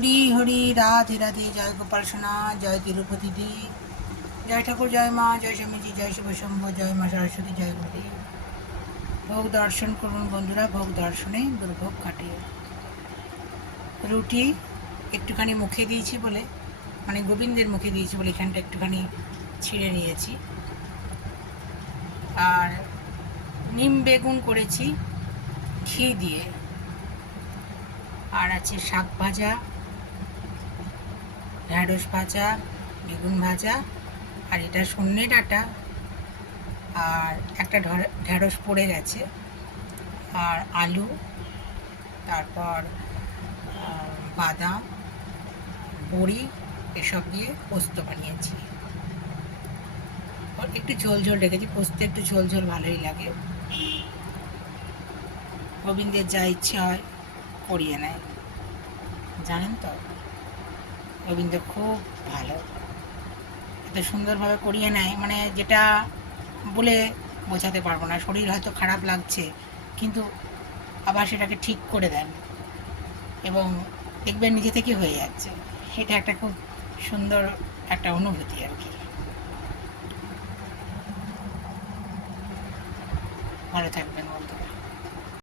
হরি হরি, রাধে রাধে, জয় গোপাল সোনা, জয় তিরুপতি দি, জয় ঠাকুর, জয় মা, জয় স্বামীজি, জয় শিব শম্ভ, জয় মা সরস্বতী, জয় গুরুদেব। ভোগ দর্শন করুন বন্ধুরা, ভোগ দর্শনে দুর্ভোগ কাটিয়ে। রুটি একটুখানি মুখে দিয়েছি বলে, মানে গোবিন্দের মুখে দিয়েছি বলে এখানটা একটুখানি ছিঁড়ে নিয়েছি। আর নিম বেগুন করেছি ঘি দিয়ে। আর আছে শাক ভাজা, ঢ্যাঁড়স ভাজা, বেগুন ভাজা, আর এটা সন্ধ্যে ডাঁটা, আর একটা ঢ্যাঁড়স পড়ে গেছে, আর আলু, তারপর বাদাম, বড়ি, এসব দিয়ে পোস্ত বানিয়েছি। একটু ঝোল ঝোল রেখেছি, পোস্ত একটু ঝোল ঝোল ভালোই লাগে। গোবিন্দের যা ইচ্ছে হয় করিয়ে নেয়, জানেন তো, গোবিন্দ খুব ভালো, এত সুন্দরভাবে করিয়ে নেয়, মানে যেটা বলে বোঝাতে পারবো না। শরীর হয়তো খারাপ লাগছে, কিন্তু আবার সেটাকে ঠিক করে দেন এবং দেখবেন নিজে থেকে হয়ে যাচ্ছে। এটা একটা খুব সুন্দর একটা অনুভূতি আর কি। ভালো থাকবেন বন্ধুরা।